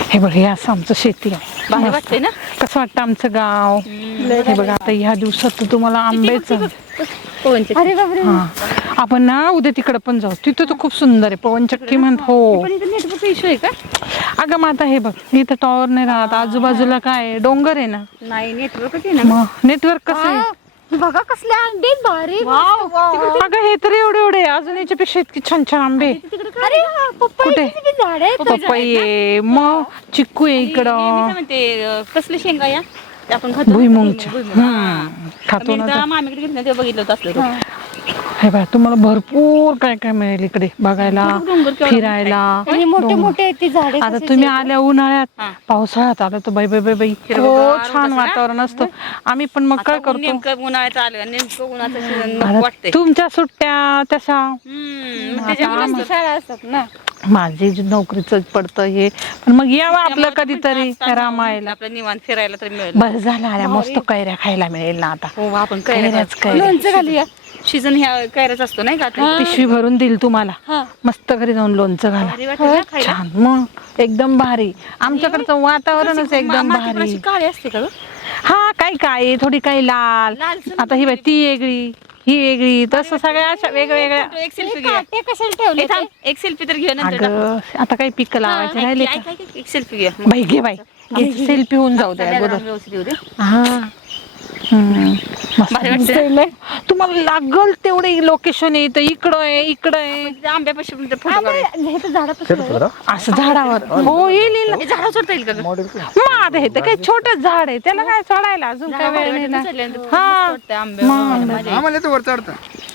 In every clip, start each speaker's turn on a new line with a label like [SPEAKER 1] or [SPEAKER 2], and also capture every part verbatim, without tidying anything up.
[SPEAKER 1] हे बघ हे असं आमचं शेती आहे.
[SPEAKER 2] भारी वाटतंय ना.
[SPEAKER 1] कसं वाटतं आमचं गाव. हे बघा आता ह्या दिवसात तर तुम्हाला आंब्याचं
[SPEAKER 2] अरे बापरे.
[SPEAKER 1] हा आपण ना उद्या तिकडे पण जाऊ. तिथं तर खूप सुंदर आहे पवनचक्की म्हणत. हो
[SPEAKER 2] पण इथं नेटवर्क इश्यू आहे का?
[SPEAKER 1] अगं मग आता हे बघ इथं टॉवर नाही राहत. आजूबाजूला काय आहे? डोंगर आहे ना.
[SPEAKER 2] नाही नेटवर्कच आहे ना.
[SPEAKER 1] मग नेटवर्क कसं आहे?
[SPEAKER 3] बघा कसले आंबे भारी.
[SPEAKER 1] अगं हे तर एवढे एवढे अजून याच्यापेक्षा इतकी छान छान आंबे.
[SPEAKER 3] अरे
[SPEAKER 1] कुठे?
[SPEAKER 3] झाड आहे.
[SPEAKER 1] पपई आहे मग चिक्कू आहे
[SPEAKER 2] मी
[SPEAKER 1] इकडं.
[SPEAKER 2] काय म्हणते अं, कसले शेंगा या ते आपण खातो ना?
[SPEAKER 1] भुईमुंगच्या.
[SPEAKER 2] भुईमुंग. हा.
[SPEAKER 1] हम्म. खातो
[SPEAKER 2] मी
[SPEAKER 1] ना
[SPEAKER 2] एकदा
[SPEAKER 1] ते.
[SPEAKER 2] मामीकडे गेले ना तेव्हा बघितलं होतं असलं रोप.
[SPEAKER 1] हे बघा तुम्हाला भरपूर काय काय मिळेल इकडे बघायला
[SPEAKER 2] डोंगर केवढा
[SPEAKER 1] फिरायला.
[SPEAKER 3] आणि मोठे मोठे आहेत ते झाडे.
[SPEAKER 1] आता तुम्ही आल्या उन्हाळ्यात
[SPEAKER 2] हा.
[SPEAKER 1] पावसाळ्यात आलं तर बाई बाई बाई बाई इतकं
[SPEAKER 2] हिरवंगार
[SPEAKER 1] छान
[SPEAKER 2] होतं ना?
[SPEAKER 1] वातावरण असतं. आम्ही पण मग काय
[SPEAKER 2] आता ऊन
[SPEAKER 1] करतो
[SPEAKER 2] नेमकं उन्हाळ्यात आलं नेमकं उन्हाचं सीझन
[SPEAKER 1] आता
[SPEAKER 2] वाटतंय.
[SPEAKER 1] तुमच्या सुट्ट्या तशा
[SPEAKER 2] हम्म, मग
[SPEAKER 1] आता
[SPEAKER 2] त्याच्यामुळे
[SPEAKER 1] आम्हा-
[SPEAKER 3] शाळा असतात ना.
[SPEAKER 1] माझी जी नोकरीचं पडतं हे पण मग यावं आपलं कधीतरी रामायला.
[SPEAKER 2] आपलं निवांत फिरायला तरी मिळेल.
[SPEAKER 1] बरं झालं आल्या मस्त कैऱ्या खायला मिळेल ना आता.
[SPEAKER 2] हो आपण
[SPEAKER 1] कैऱ्याच कैऱ्या
[SPEAKER 3] लोणचं घालूया.
[SPEAKER 2] सीझन ह्या कैऱ्याच असतो नाही का आता?
[SPEAKER 1] पिशवी भरून देईल तुम्हाला.
[SPEAKER 3] हा.
[SPEAKER 1] मस्त घरी जाऊन लोणचं घाला.
[SPEAKER 2] भारी वाटतं ना खायला?
[SPEAKER 1] छान मग एकदम भारी. आमच्याकडचं वातावरणच एकदम
[SPEAKER 2] माती पण
[SPEAKER 1] भारी.
[SPEAKER 2] अशी काळी असते का ग?
[SPEAKER 1] हा काही काय थोडी काही लाल.
[SPEAKER 2] लालसर
[SPEAKER 1] आता ही बाई ती वेगळी ही वेगळी तसं सगळ्या अशा वेगवेगळ्या.
[SPEAKER 2] एक सेल्फी घ्या.
[SPEAKER 3] ते कशाला ठेवले
[SPEAKER 2] ए, थांब, एक सेल्फी तर घे नंतर टाक.
[SPEAKER 1] अगं आता काही पिक लावायचे राहिले
[SPEAKER 2] ऐक,
[SPEAKER 1] का?
[SPEAKER 2] ऐक, ऐक, एक सेल्फी घे
[SPEAKER 1] बाई घे बाई सेल्फी होऊन जाऊ दे अगोदर.
[SPEAKER 2] व्यवस्थित येऊ दे.
[SPEAKER 1] हा हम्म. मस्त.
[SPEAKER 2] भारी वाटतं.
[SPEAKER 1] तुम्हाला लागल तेवढे लोकेशन आहे इथं इकडं आहे इकडं आहे
[SPEAKER 2] तिथे आंब्यापाशी पण ते फोटो काढूया.
[SPEAKER 3] हे तर झाडापासून
[SPEAKER 1] असं झाडावर. हो येईल येईल ना.
[SPEAKER 2] हे झाडावर चढता येईल का ग?
[SPEAKER 1] मग आता हे तर काही छोटं झाड आहे त्याला काय चढायला अजून काय वेळ नाही ना. हा
[SPEAKER 2] आंबे
[SPEAKER 4] आम्हाला तर वर चढता.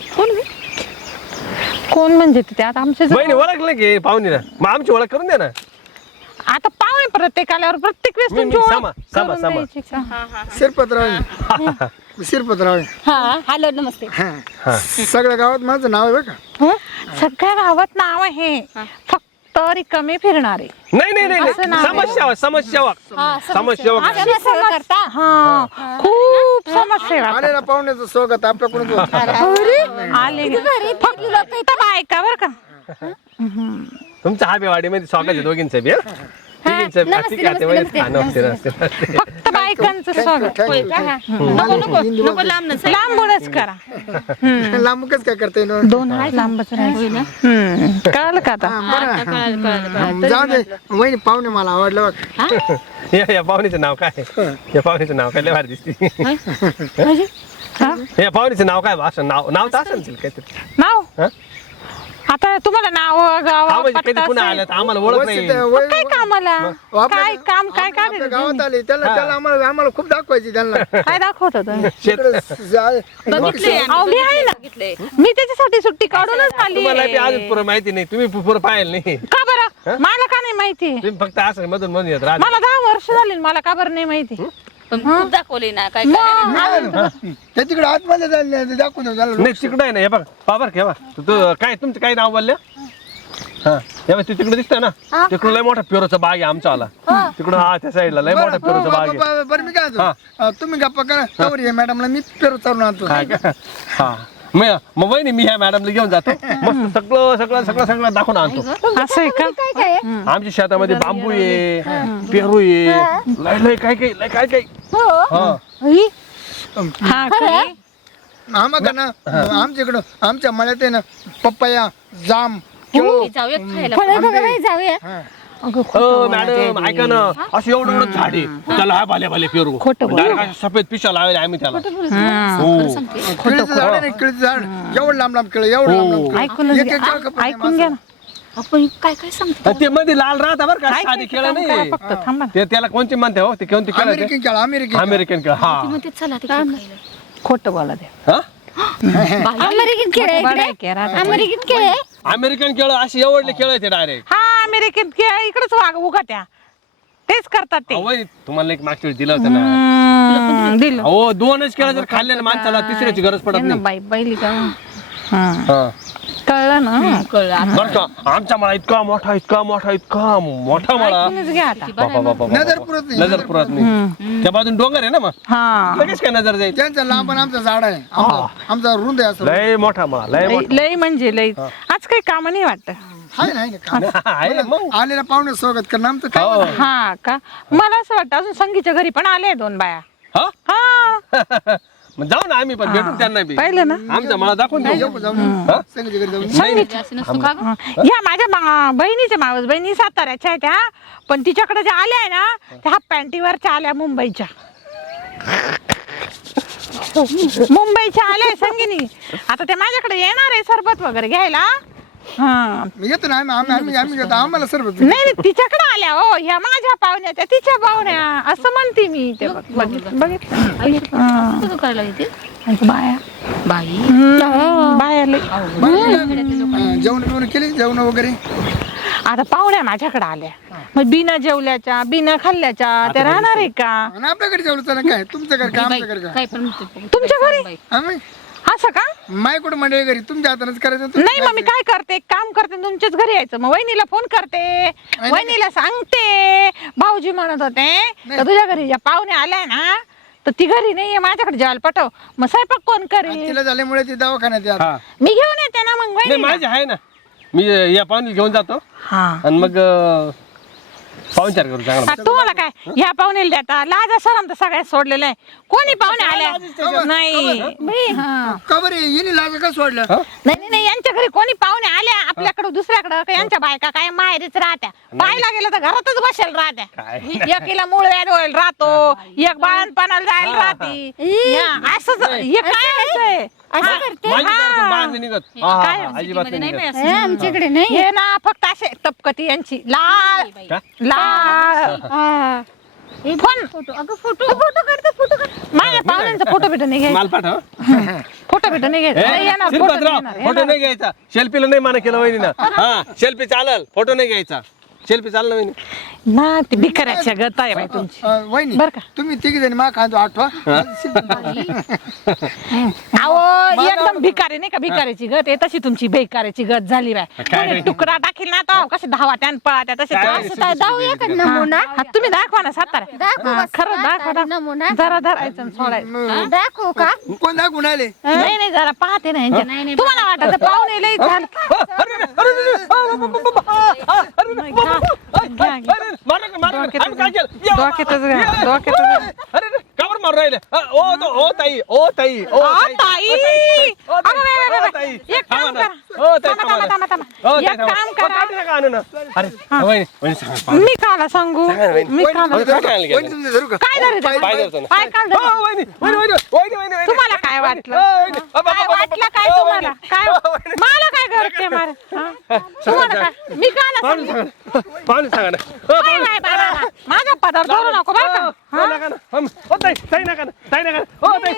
[SPEAKER 1] कोण म्हणजे ते आता आमच्या जवळ-
[SPEAKER 5] बहिणी ओळखलं की पाहुणीला मग आमची ओळख करून द्या ना.
[SPEAKER 1] आता पाहुणे प्रत्येक आल्यावर प्रत्येक वेळेस
[SPEAKER 5] मी-
[SPEAKER 1] तुमची
[SPEAKER 5] मी
[SPEAKER 1] ओळख
[SPEAKER 5] सामा- सामा-
[SPEAKER 1] करून
[SPEAKER 5] सामा.
[SPEAKER 1] द्यायची का?
[SPEAKER 4] शिरपतराव शिरपतराव
[SPEAKER 3] हा हॅलो नमस्ते.
[SPEAKER 4] हा सगळ्या गावात माझं नाव आहे बरं का.
[SPEAKER 1] हं? सगळ्या गावात नाव आहे फक्त रिकामे फिरणारे.
[SPEAKER 5] नाही नाही नाही
[SPEAKER 1] असं नाव आहे.
[SPEAKER 5] समस्या समस्या समस्या
[SPEAKER 3] सगळं करता.
[SPEAKER 1] हा खूप समस्या
[SPEAKER 4] आलेला पाहुण्याचं स्वागत आपल्याकडून होतं.
[SPEAKER 1] आले फक्त बायका बर का.
[SPEAKER 5] तुमच्या हाबेवाडीमध्ये स्वागत आहे दोघींचं बी हं? तिघींचं बी. ठीक आहे ते वय- हा, नमस्ते नमस्ते नमस्ते.
[SPEAKER 1] फक्त बायकांचं स्वागत.
[SPEAKER 2] होय का? नको नको नको लांब नसेल.
[SPEAKER 1] लांबूनच करा.
[SPEAKER 4] लांबकच काय करता येईल
[SPEAKER 1] दोन हात लांबच राहायचं. हम्म. कळलं का आता?
[SPEAKER 2] आता कळालं, कळालं, कळालं.
[SPEAKER 4] जाऊ दे वहिनी पाहुणे मला आवडलं बघ.
[SPEAKER 5] या या पाहुणीचं नाव काय या पाहुणीचं नाव काय लय भारी दिसते.
[SPEAKER 1] हा?
[SPEAKER 5] या पाहुणीचं नाव काय असं नाव नाव तर असेल तिला काहीतरी.
[SPEAKER 1] नाव
[SPEAKER 5] हं?
[SPEAKER 1] आता तुम्हाला नाव
[SPEAKER 5] हा
[SPEAKER 1] गाव
[SPEAKER 5] म्हणजे कधी पुन्हा आलं तर आम्हाला ओळख नाही.
[SPEAKER 4] वस्तीत वय-
[SPEAKER 1] काय कामाला
[SPEAKER 4] आपल्या-
[SPEAKER 1] काय काम काय
[SPEAKER 4] आपल्या
[SPEAKER 1] काय
[SPEAKER 4] गावात आले त्याला त्याला आम्हाला आम्हाला खूप दाखवायची त्यांना.
[SPEAKER 1] काय दाखवत होतं?
[SPEAKER 5] शेत
[SPEAKER 4] तिकडे जा-
[SPEAKER 2] बघितलंय
[SPEAKER 1] अहो,
[SPEAKER 2] आम्ही,
[SPEAKER 1] मी आहे ना.
[SPEAKER 2] बघितलंय.
[SPEAKER 1] मी त्याच्यासाठी सुट्टी काढूनच आली.
[SPEAKER 5] तुम्हाला बी अजून पुरं माहिती नाही तुम्ही पुरं पाहिलं नाही.
[SPEAKER 1] का बरं मला का नाही माहिती?
[SPEAKER 5] तुम्ही फक्त असं मधून मधून येत राहता.
[SPEAKER 1] मला दहा वर्ष झाली मला का बरं नाही माहिती?
[SPEAKER 2] पण खूप दाखवले ना काय काय
[SPEAKER 4] ते तिकडे आतमध्ये जायला दाखवून द्या त्याला.
[SPEAKER 5] नाही तिकडे आहे ना हे बघ पावर घ्या तू काय तुमचं काय नाव बोलल्या हा हे बघ तू तिकडे दिसतंय ना तिकडे लय मोठा पेरूचा बाग आहे आमचा आला तिकडं हा त्या साईडला लय मोठा पेरूचा बाग आहे.
[SPEAKER 4] बरं बरं, मी काय म्हणतो, अं, तुम्ही गप्पा करा तवर ये मॅडमला मी पेरू चालून आणतो.
[SPEAKER 5] काय का हा मी मग वहिनी मी ह्या मॅडमला घेऊन जातो मस्त सगळं सगळं सगळं सगळं दाखवून आणतो.
[SPEAKER 1] असं आहे का?
[SPEAKER 3] काय काय आहे?
[SPEAKER 5] आमच्या शेतामध्ये बांबू आहे पेरू आहे लय लय काय काय लय काय काय
[SPEAKER 3] हो
[SPEAKER 5] हा
[SPEAKER 1] ही? हा का?
[SPEAKER 4] आम्हाला ना आमच्याकडं आमच्या मळ्यात आहे ना पपया जाम केळू
[SPEAKER 2] जाऊया खायला.
[SPEAKER 3] फळे बघा बाई, जाऊया.
[SPEAKER 1] अगं
[SPEAKER 5] हो
[SPEAKER 1] खोटं
[SPEAKER 5] मॅडम ऐका ना असं एवढं एवढं झाड आहे त्याला हा भाले भाले पेरू
[SPEAKER 1] खोटं बोल.
[SPEAKER 5] Direct अशा सफेद पिशा लावले आम्ही त्याला
[SPEAKER 1] हं.
[SPEAKER 5] हो
[SPEAKER 4] केळीचं झाड आहे ना केळीचं झाड एवढं लांब लांब केळं एवढं लांब लांब केळं.
[SPEAKER 1] ऐकूनच
[SPEAKER 4] एक-
[SPEAKER 1] घ्या.
[SPEAKER 4] एक केळं कापून
[SPEAKER 1] ऐकून घ्या ना.
[SPEAKER 2] आपण काय काय सांगतो?
[SPEAKER 5] ते मध्ये लाल राहता बरं का
[SPEAKER 1] काय
[SPEAKER 5] साधी खेळ
[SPEAKER 1] काम करा
[SPEAKER 5] नाही
[SPEAKER 1] फक्त थांबा ना.
[SPEAKER 5] ते त्याला कोणते म्हणते हो ते कोणते खेळ
[SPEAKER 4] अमेरिकन केळं अमेरिकन केळं.
[SPEAKER 5] अमेरिकन खेळ हा
[SPEAKER 2] मग ते चला ते खायला.
[SPEAKER 1] खोटं बोला दे.
[SPEAKER 5] हा?
[SPEAKER 3] अमेरिकन केळ आहे
[SPEAKER 1] बरं आहे
[SPEAKER 3] इकडे.
[SPEAKER 1] की राहतं.
[SPEAKER 3] अमेरिकन केळ आहे.
[SPEAKER 5] अमेरिकन खेळ असे एवढले खेळ आहे ते डायरेक्ट
[SPEAKER 1] हा अमेरिकेत खेळ इकडेच वाग उगा त्या तेच करतात ते.
[SPEAKER 5] तुम्हाला एक मागच्या वेळी दिलं होतं ना
[SPEAKER 1] हम्म, दिलं
[SPEAKER 5] हो दोनच खेळ जर खाल्ले ना माणसाला तिसऱ्याची गरज पडत
[SPEAKER 1] त्यांना
[SPEAKER 5] नाही
[SPEAKER 1] बाई बैली का हा.
[SPEAKER 5] हा.
[SPEAKER 1] कळलं ना?
[SPEAKER 2] कळलं आता.
[SPEAKER 5] बरं का आमचा मळा इतका मोठा इतका मोठा इतका मोठा मळा
[SPEAKER 1] ऐकूनच घ्या आता.
[SPEAKER 5] बापा, बापा, बापा.
[SPEAKER 4] नजरपुरात नाही.
[SPEAKER 5] नजरपुरात नाही त्या बाजून डोंगर आहे ना मग
[SPEAKER 1] हा
[SPEAKER 5] लगेच काय नजर जाईल
[SPEAKER 4] त्यांचं लांब आणि आमचं झाड आहे आमचा- आमचा रुंद आहे असं
[SPEAKER 5] लय मोठा मळा लय मोठा
[SPEAKER 1] लय लय म्हणजे लय आज काही काम नाही वाटत.
[SPEAKER 4] हाय ना, हाय ना काम.
[SPEAKER 5] आहे मग
[SPEAKER 4] आलेल्या पाहुणे स्वागत करणं आमचं काय
[SPEAKER 5] हो.
[SPEAKER 1] हा का मला असं वाटतं अजून संगीच्या घरी पण आले दोन बाया
[SPEAKER 5] हा
[SPEAKER 1] हा
[SPEAKER 5] मग जाऊ ना आम्ही पण भेटून त्यांना बी
[SPEAKER 1] पाहिलं ना
[SPEAKER 5] आमचा मला दाखवून देऊ
[SPEAKER 4] जाऊ जाऊ संगीच्या घरी जाऊ.
[SPEAKER 1] संगीत
[SPEAKER 2] असं नसतो का गं?
[SPEAKER 1] या माझ्या मा- बहिणीच्या मावस बहिणी साताऱ्याच्या आहेत त्या पण तिच्याकडे ज्या आल्या आहे ना त्या हाफ पॅन्टीवरच्या आल्या मुंबईच्या मुंबईच्या आल्या संगिनी आता ते माझ्याकडे येणार आहे सरबत वगैरे घ्यायला हा
[SPEAKER 4] मी येतो ना आम्ही आम्ही आम्ही आम्ही घेतो आम्हाला सर्व
[SPEAKER 1] नाही नाही तिच्याकडे आल्या हो ह्या माझ्या पाहुण्या त्या तिच्या पाहुण्या असं म्हणते मी ते बघ- बघित- बघितलं
[SPEAKER 2] आई,
[SPEAKER 1] हा.
[SPEAKER 2] कसं करायला येते
[SPEAKER 1] आणि बाया
[SPEAKER 2] बाई
[SPEAKER 1] हम्म, बाया लई.
[SPEAKER 4] जेवण बिवण केले जेवण वगैरे
[SPEAKER 1] आता पाहुण्या माझ्याकडे आल्या मग बिना जेवल्याच्या बिना खाल्ल्याच्या त्या राहणार आहे का
[SPEAKER 4] आणि आपल्याकडे जेवलं चालेल काय तुमचं घर का आमचं घर का
[SPEAKER 2] काय पण म्हणते.
[SPEAKER 1] तुमच्या घरी
[SPEAKER 2] बाई.
[SPEAKER 4] आम्ही
[SPEAKER 1] असं का
[SPEAKER 4] माय कुठं मंडळी घरी तुमच्या हातानच करायचं तुमच्या
[SPEAKER 1] नाही मग मी काय करते एक काम करते तुमच्याच घरी यायचं मग वहिनीला फोन करते वहिनीला सांगते भाऊजी म्हणत होते तर तुझ्या घरी ज्या पाहुणे आल्या ना तर ती घरी नाहीये माझ्याकडे जेवायला पाठव मग स्वयंपाक कोण
[SPEAKER 4] आणि
[SPEAKER 1] करेल
[SPEAKER 4] तिला झाल्यामुळे ती दवाखान्यात आहे आता.
[SPEAKER 5] हा
[SPEAKER 1] मी घेऊन येते ना मग
[SPEAKER 5] नाही
[SPEAKER 1] वहिनी
[SPEAKER 5] माझे आहे ना मी या पाहुणे घेऊन जातो
[SPEAKER 1] हा
[SPEAKER 5] आणि मग पाहुणचार करू चांगला
[SPEAKER 1] आता तुम्हाला काय ह्या पाहुणेला देता लाजा सरम तर सगळ्यात सोडलेलं आहे कोणी पाहुणे आल्या नाही बाई, हा.
[SPEAKER 4] का बरं येणे लाज का सोडलं
[SPEAKER 5] हा?
[SPEAKER 1] नाही नाही, नाही यांच्या घरी कोणी पाहुणे आल्या आपल्याकडे दुसऱ्याकडे का यांच्या बायका काय माहेरीच राहत्या पाहायला गेलं तर घरातच बसेल राहत्या
[SPEAKER 5] काय
[SPEAKER 1] एकीला मूळ व्याध होईल राहतो एक बाळणपणाला जायला राहते या, असंच हे काय आहे?
[SPEAKER 3] असं करते
[SPEAKER 5] माझी तर
[SPEAKER 1] हा.
[SPEAKER 5] बाहेर नाही निघत हा, हा,
[SPEAKER 1] काय?
[SPEAKER 5] हा, अजिबात
[SPEAKER 2] सिटीमध्ये
[SPEAKER 5] नाही
[SPEAKER 2] नाही
[SPEAKER 5] निघत
[SPEAKER 2] बाई असं.
[SPEAKER 3] हे आमच्याकडे नाही
[SPEAKER 1] हे ना फक्त असे टपकती यांची लाल
[SPEAKER 5] का?
[SPEAKER 1] लाल
[SPEAKER 3] हा.
[SPEAKER 1] फोन
[SPEAKER 3] फोटो अगं फोटो फोटो काढते फोटो काढ
[SPEAKER 1] माझ्या पाहुण्यांचा फोटो भेटून नाही घ्यायचा
[SPEAKER 5] माल पाठव
[SPEAKER 1] फोटो भेटून नाही घ्यायचा नाही येणार, photo नाही
[SPEAKER 5] शिरपतराव
[SPEAKER 1] येणार,
[SPEAKER 5] फोटो
[SPEAKER 1] येणार.
[SPEAKER 5] नाही घ्यायचा सेल्फीला नाही माना केलं वहिनी ना हा सेल्फी चालल फोटो नाही घ्यायचा सेल्फी चालल वहिनी
[SPEAKER 1] ना ती भिकाऱ्याच्या गत आहे बाई तुमची
[SPEAKER 4] अं, वहिनी
[SPEAKER 1] बरं का?
[SPEAKER 4] तुम्ही तिघी जणी मा खांदो आठवा
[SPEAKER 1] अहो एकदम भिकारी नाही का भिकाऱ्याची गत आहे तशी तुमची भिकाऱ्याची गत झाली बाय
[SPEAKER 5] काय
[SPEAKER 1] कोणी तुकडा टाकील ना तो कसे धावा त्यान पळत्या तसे
[SPEAKER 5] काय?
[SPEAKER 1] तो-
[SPEAKER 3] असं काय दाऊया का नमुना
[SPEAKER 1] हा, हा, तुम्ही दाखवा ना सातारा
[SPEAKER 3] दाखवू
[SPEAKER 1] हा,
[SPEAKER 3] बा,
[SPEAKER 1] खरं दाखवा
[SPEAKER 3] सातारा
[SPEAKER 1] दाखवा.
[SPEAKER 3] नमुना.
[SPEAKER 1] जरा धरायचं आणि सोडायचं
[SPEAKER 3] दाखवू का
[SPEAKER 4] कोण दाखवून आले
[SPEAKER 1] नाही नाही जरा पाहते ना यांच्या.
[SPEAKER 2] नाही, नाही,
[SPEAKER 1] तुम्हाला वाटत पाहुणे लई झालं घ्या, घ्या. डोक्यातच घ्या, डोक्यातच घ्या, डोक्यातच घ्या.
[SPEAKER 5] कावर मारू राहिले अ, ओ तो ओ ताई ओ ताई ओ
[SPEAKER 1] आ,
[SPEAKER 5] ताई,
[SPEAKER 1] ताई!
[SPEAKER 5] ओ ताई, ओ
[SPEAKER 1] अगं, बाई, बाई,
[SPEAKER 5] ताई,
[SPEAKER 1] बाई.
[SPEAKER 5] ओ ताई.
[SPEAKER 1] एक काम
[SPEAKER 5] थांबा ना.
[SPEAKER 1] करा.
[SPEAKER 5] ओ ताई,
[SPEAKER 1] थांबा,
[SPEAKER 5] थांबा
[SPEAKER 1] थांबा,
[SPEAKER 5] ना.
[SPEAKER 1] थांबा, थांबा.
[SPEAKER 5] ओ ताई,
[SPEAKER 1] एक
[SPEAKER 5] थांबा.
[SPEAKER 1] काम
[SPEAKER 5] ओ,
[SPEAKER 1] करा.
[SPEAKER 5] ताई, नका आणू ना. अरे वहिनी, वहिनी सांगा, पाहा.
[SPEAKER 1] मी काला सांगू मी काला
[SPEAKER 5] वहिनी, काय आणायला
[SPEAKER 4] वहिनी
[SPEAKER 5] गेलं?
[SPEAKER 4] तुमचं धरू का
[SPEAKER 1] काय धरायचं?
[SPEAKER 5] पाय धरतो ना.
[SPEAKER 1] पाय काल
[SPEAKER 5] ओ, वहिनी, वहिनी, वहिनी, वहिनी, वहिनी, वहिनी.
[SPEAKER 1] तुम्हाला काय वाटलं?
[SPEAKER 5] ओ, वहिनी. अ, बाबा,
[SPEAKER 1] काय
[SPEAKER 5] बाबा,
[SPEAKER 1] वाटलं काय
[SPEAKER 5] ओ,
[SPEAKER 1] तुम्हाला
[SPEAKER 5] वहिनी.
[SPEAKER 1] काय
[SPEAKER 5] ओ, वहिनी.
[SPEAKER 1] मला काय करते मार हा? तुम्हाला काय मी काला
[SPEAKER 5] पाहुणे
[SPEAKER 1] सांगू
[SPEAKER 5] सांगा ना. पाहुणे सांगा ना. ओ,
[SPEAKER 1] bye, bye, bye, bye, bye. माझा पदार्थ धरू नको बरं का
[SPEAKER 5] ओ, नका ना. हम. ओ, ताई, ताई नका ना. ताई नका ना. ओ, ताई.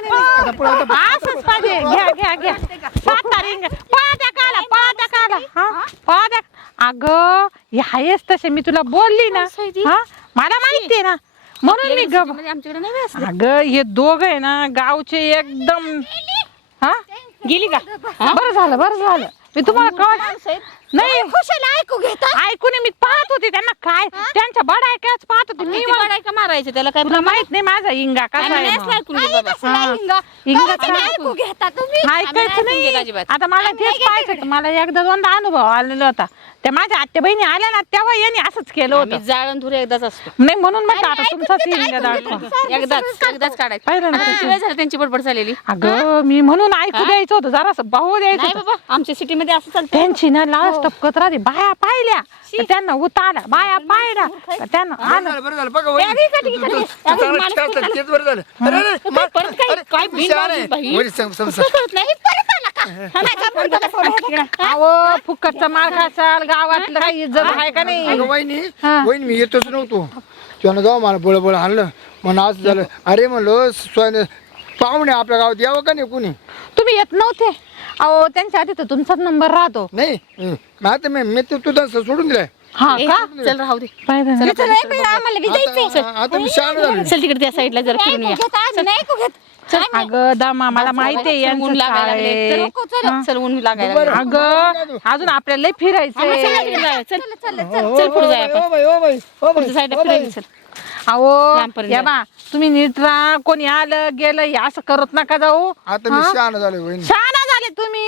[SPEAKER 1] असंच पाहिजे घ्या घ्या घ्या सात तारीख पळा त्या काला पळा त्या काला हा पळा त्या अगं हे आहेस तसे मी तुला बोलली ना हा मला माहितीये ना म्हणून मी गप
[SPEAKER 2] सिटीमध्ये आमच्याकडे नाही बाई असं.
[SPEAKER 1] अगं हे दोघ आहे ना गावचे एकदम हा
[SPEAKER 2] गेली का
[SPEAKER 1] बरं झालं बरं झालं मी तुम्हाला कळ नाही
[SPEAKER 3] खुशाला ऐकू घेता
[SPEAKER 1] ऐकून मी पाहत होते त्यांना काय त्यांच्या बडा ऐकायच पाहत होते मी
[SPEAKER 2] किती बडाय का मारायचं त्याला काय
[SPEAKER 1] तुला माहित नाही माझा इंगा कसा
[SPEAKER 2] आम्ही
[SPEAKER 1] आहे
[SPEAKER 2] नाहीच
[SPEAKER 1] म्हणून.
[SPEAKER 2] ऐकून घेत बाबा.
[SPEAKER 1] हा.
[SPEAKER 3] इंगा
[SPEAKER 1] इंगा
[SPEAKER 3] काय
[SPEAKER 1] काय?
[SPEAKER 3] ऐकू घेता तुम्ही
[SPEAKER 1] ऐकायचं
[SPEAKER 2] ऐकून घेत
[SPEAKER 1] नाही
[SPEAKER 2] अजिबात.
[SPEAKER 1] आता मला तेच पाहायचं होतं. मला एकदा दोनदा अनुभव आलेला होता त्या माझ्या आत्या बहिणी आल्या ना तेव्हा यांनी असंच केलं
[SPEAKER 2] आम्ही
[SPEAKER 1] होतं
[SPEAKER 2] जाळण धुरे एकदाच असतो
[SPEAKER 1] नाही म्हणून म्हटलं आता तुमचाच इंगा दाखवा
[SPEAKER 2] एकदाच एकदाच काढायचं
[SPEAKER 1] पाहिलं ना
[SPEAKER 2] आता
[SPEAKER 1] कशी?
[SPEAKER 2] किती वेळ झालं त्यांची बडबड झालेली
[SPEAKER 1] अगं मी म्हणून ऐकू द्यायचं होतं जरा पाहू द्यायचं
[SPEAKER 2] नाही
[SPEAKER 1] होतं
[SPEAKER 2] बाबा आमच्या सिटीमध्ये असं चालतं
[SPEAKER 1] त्यांची ना लाज टपकत राहते बाया पाहिल्या तर त्यांना उतारल्या बाया पाहिल्या तर त्यांना
[SPEAKER 4] बरं
[SPEAKER 1] आलं
[SPEAKER 4] झालं बरं झालं बघा वहिनी. तू- तू- तू- तू चांगलं खेळतात, तेच बरं झालं अरे, अरे, मा-
[SPEAKER 2] परत काय-
[SPEAKER 4] अरे,
[SPEAKER 2] काय
[SPEAKER 4] तुम्ही शहाणे आहे.
[SPEAKER 2] बिनबाजी बाई.
[SPEAKER 4] वहिनी, सम- सम- सम-
[SPEAKER 2] कळत नाही परत आला का नाही का परत आला फोन?
[SPEAKER 1] अहो फुकटचा मार खाचाल गावातलं काही इज्जत आहे का नाही
[SPEAKER 4] अगं वहिनी
[SPEAKER 1] हा.
[SPEAKER 4] वहिनी मी येतोच नव्हतो त्यानं जाऊ मला बळ बळ आणलं म्हणून असं झालं अरे म्हणलो सोने पाहुणे आपल्या गावात यावं का नाही कुणी
[SPEAKER 1] तुम्ही येत नव्हते अहो त्यांच्या आधी तर तुमचाच नंबर राहतो
[SPEAKER 4] नाही हं. मग आता मी मी तू तुझा सोडून दिलाय
[SPEAKER 1] हा
[SPEAKER 2] ए,
[SPEAKER 1] का
[SPEAKER 2] चल राहू दे
[SPEAKER 1] पाहिलं ना?
[SPEAKER 3] चला, नाही बाई, आम्हाला बी जायचंय
[SPEAKER 4] आता आता मी शहाणा झालो
[SPEAKER 2] चल तिकडे त्या साईडला जरा फिरून
[SPEAKER 3] ऐकू
[SPEAKER 2] या
[SPEAKER 3] घेता आम्ही नाही ऐकू घेत
[SPEAKER 1] अगं दामा मला माहितीये
[SPEAKER 2] चल, ऊन
[SPEAKER 1] यांचं
[SPEAKER 2] लागायला लागले.
[SPEAKER 1] काय.
[SPEAKER 2] चल, नको, चल, चल ऊन लागायला लागले.
[SPEAKER 1] अगं अजून आपल्याला लय
[SPEAKER 2] आम्हाला चल
[SPEAKER 1] फिरायचंय
[SPEAKER 2] तिकडे जाऊया, चल
[SPEAKER 3] चल
[SPEAKER 2] चल पुढे जाऊया आपण
[SPEAKER 4] O by, O by, O by.
[SPEAKER 2] पुढच्या साईडला फिरायला चल
[SPEAKER 1] अहो
[SPEAKER 2] लांबपर्यंत
[SPEAKER 1] या बा तुम्ही नीट राहा कोणी आलं गेलं हे असं करत नका जाऊ
[SPEAKER 4] आता मी शहाणा झालो वहिनी
[SPEAKER 1] शहाणा झाले तुम्ही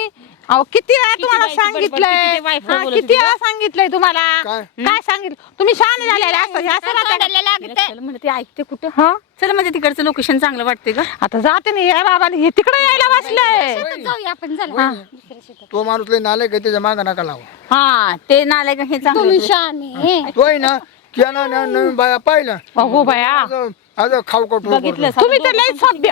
[SPEAKER 1] अहो किती वेळा तुम्हाला
[SPEAKER 2] बायची बडबड,
[SPEAKER 1] सांगितलंय
[SPEAKER 2] किती ते वायफळ
[SPEAKER 1] हा,
[SPEAKER 2] बोलत
[SPEAKER 1] किती
[SPEAKER 2] होती
[SPEAKER 1] वेळा सांगितलंय तुम्हाला
[SPEAKER 4] काय?
[SPEAKER 1] काय सांगितलं तुम्ही शहाणे झालेले असं हे असं राहतं का?
[SPEAKER 3] तोंडाला लागतंय.
[SPEAKER 2] चल म्हणते ऐकते कुठं
[SPEAKER 1] हा
[SPEAKER 2] चल म्हणजे तिकडचं लोकेशन चांगलं वाटते का
[SPEAKER 1] आता जाते ना या बाबाने हे तिकडे यायला बसलंय
[SPEAKER 3] शेतात जाऊया आपण चला
[SPEAKER 4] तो माणूस लय नालायक आहे त्याच्या मागं नका लावा
[SPEAKER 2] हा ते नालाय का हे चांगलं
[SPEAKER 3] तुम्ही
[SPEAKER 2] होतं.
[SPEAKER 3] शहाणे
[SPEAKER 4] तो आहे ना त्यानं न- नवीन बाया पाहिलं
[SPEAKER 1] अहो बाया
[SPEAKER 4] असं असं खाऊ खाऊ
[SPEAKER 2] बघितलं
[SPEAKER 1] तुम्ही तर लईच सभ्य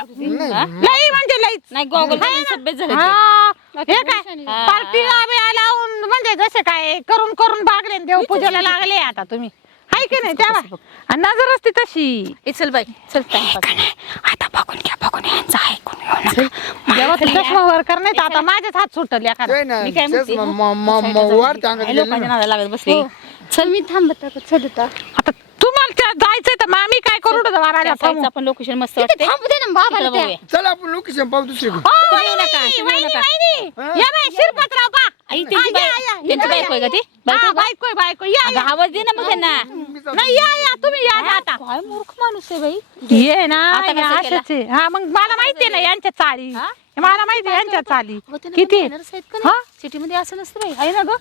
[SPEAKER 1] लई म्हणजे लईच
[SPEAKER 2] नाही गॉगल सभ्य झाले ते.
[SPEAKER 1] हा हे काय पार्टी लावून म्हणजे जसे काय करून करून बागले देव पूजेला लागले आता तुम्ही हाय की नाही तेव्हा आणि नजर असते तशी
[SPEAKER 2] ए, चल बाई चल टाइमपास.
[SPEAKER 1] आता बघून घ्या बघून यांचं ऐकून घेऊ नका चष्मा वर कर नाही तर आता माझ्याच हात सुटल एखादा
[SPEAKER 4] ते ना
[SPEAKER 2] मी काय
[SPEAKER 4] तेच
[SPEAKER 2] म्हणते?
[SPEAKER 4] म- म- म- म- वर सांगत
[SPEAKER 2] काय
[SPEAKER 4] गेलं
[SPEAKER 2] लोकांच्या
[SPEAKER 4] ना.
[SPEAKER 2] नादाला लागत बसले
[SPEAKER 3] चल मी थांबत चलता
[SPEAKER 1] आता तुम्हाला त्या जायचंय तर मामी काय करू
[SPEAKER 2] त्या
[SPEAKER 1] राजा
[SPEAKER 2] साईडचं आपण लोकेशन मस्त वाटते
[SPEAKER 3] थांबू दे ना बाबाला
[SPEAKER 2] तिकडं
[SPEAKER 3] त्या.
[SPEAKER 2] बघूया.
[SPEAKER 4] चल आपण लोकेशन पाहू दुसरीकडे
[SPEAKER 2] तुम्ही येऊ नका, तुम्ही येऊ नका.
[SPEAKER 1] या बाई शिरपतराव का
[SPEAKER 2] आई, त्यांची
[SPEAKER 1] हा, या,
[SPEAKER 2] बाई-
[SPEAKER 1] या,
[SPEAKER 2] त्यांची
[SPEAKER 1] या,
[SPEAKER 2] बायको आहे का ती?
[SPEAKER 1] हा,
[SPEAKER 2] बायको का?
[SPEAKER 1] बायको आहे, बायको या
[SPEAKER 2] अगं,
[SPEAKER 1] या.
[SPEAKER 2] आवाज दे ना मग त्यांना
[SPEAKER 1] नाही या या तुम्ही या ना आता
[SPEAKER 2] काय मूर्ख माणूस आहे बाई
[SPEAKER 1] ये ना
[SPEAKER 2] आता
[SPEAKER 1] हे
[SPEAKER 2] कसं केलं?
[SPEAKER 1] असेच आहे. हा मग मला माहितीये ना यांच्या चाली
[SPEAKER 2] हा?
[SPEAKER 1] हे मला माहिती आहे यांच्या चाली
[SPEAKER 2] हो, त्यांना
[SPEAKER 1] किती
[SPEAKER 2] पण manners आहेत का
[SPEAKER 1] हा?
[SPEAKER 2] नाही? सिटी मध्ये असं नसतं बाई आहे ना ग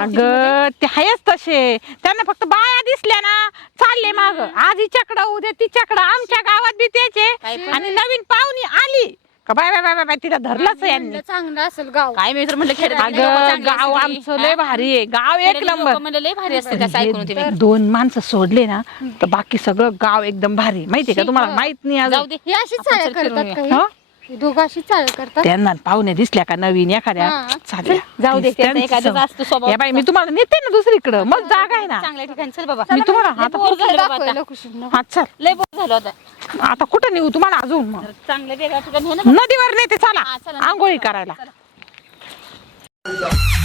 [SPEAKER 1] अगं ते आहेच तसे त्यांना फक्त बाया दिसल्या ना चालले माग आज हिच्याकडं उद्या तिच्याकडं आमच्या गावात बी तेच
[SPEAKER 2] काय
[SPEAKER 1] आहे
[SPEAKER 2] पण?
[SPEAKER 1] आणि नवीन पाहुणी आली का bye bye bye bye bye तिला धरलंच आहे यांनी
[SPEAKER 3] म्हणलं चांगलं असेल गाव
[SPEAKER 2] काय मी तर म्हणलं खेड्यात
[SPEAKER 1] अगं गाव आमचं लय भारी आहे गाव एक नंबर
[SPEAKER 2] म्हणलं लय भारी असते त्याचं
[SPEAKER 1] हे
[SPEAKER 2] ऐकून होते मी.
[SPEAKER 1] दोन माणसं सोडले ना तर बाकी सगळं गाव एकदम भारी माहितीये का तुम्हाला माहित नाही
[SPEAKER 2] जाऊ
[SPEAKER 1] अजून
[SPEAKER 2] दे
[SPEAKER 3] हे अशीच
[SPEAKER 2] आपण
[SPEAKER 3] चाळ
[SPEAKER 2] चल फिरून
[SPEAKER 3] करतात
[SPEAKER 2] येऊया.
[SPEAKER 3] काही
[SPEAKER 1] हं?
[SPEAKER 3] हे दोघं अशीच चाळ करतात
[SPEAKER 1] त्यांना पाहुणे दिसल्या का नवीन एखाद्या
[SPEAKER 3] हा.
[SPEAKER 1] चालेल
[SPEAKER 2] जाऊ दे, त्यांचा
[SPEAKER 1] त्यांचं
[SPEAKER 2] एखाद्याचा
[SPEAKER 1] सव-
[SPEAKER 2] असतो स्वभाव.
[SPEAKER 1] या बाई मी तुम्हाला नेते ना दुसरीकडं मग जागा आहे ना
[SPEAKER 2] चांगल्या ठिकाणी चल बाबा
[SPEAKER 1] मी तुम्हाला
[SPEAKER 2] लय
[SPEAKER 1] आता
[SPEAKER 2] बोर झालं बाबा आता.
[SPEAKER 3] दाखवायला कुशीनं.
[SPEAKER 1] हा चल
[SPEAKER 2] लय बोर झालं आता
[SPEAKER 1] आता कुठं नेऊ तुम्हाला अजून मग
[SPEAKER 2] चांगल्या वेगळ्या ठिकाणी हे ना
[SPEAKER 1] नदीवर नेते
[SPEAKER 2] हा,
[SPEAKER 1] चला
[SPEAKER 2] चला.
[SPEAKER 1] आंघोळी करायला
[SPEAKER 2] चला.